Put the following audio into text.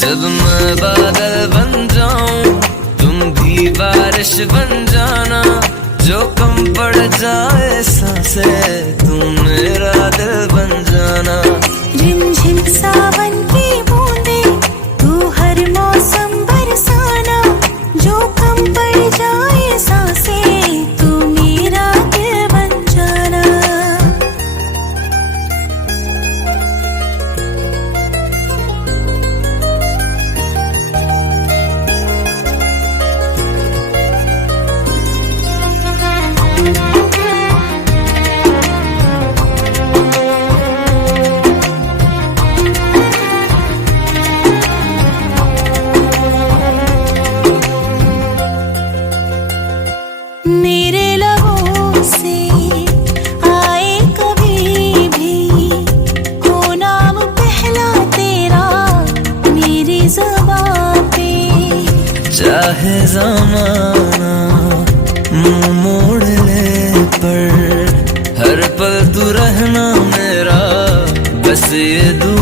जब मैं बादल बन जाऊं तुम भी बारिश बन जाना, जो कम पड़ जाए सांसें तुम मेरा दिल बन जाना। रिमझिम सावन की बूंदे तू हर मौसम बरसाना, जो कम पड़ जाए सांसें तू मेरा दिल बन जाना। मेरे लबों से आए कभी भी हो नाम पहला तेरा मेरी ज़ुबां पे, चाहे ज़माना मुंह मोड़ ले पर हर पल तू रहना मेरा, बस ये दुआ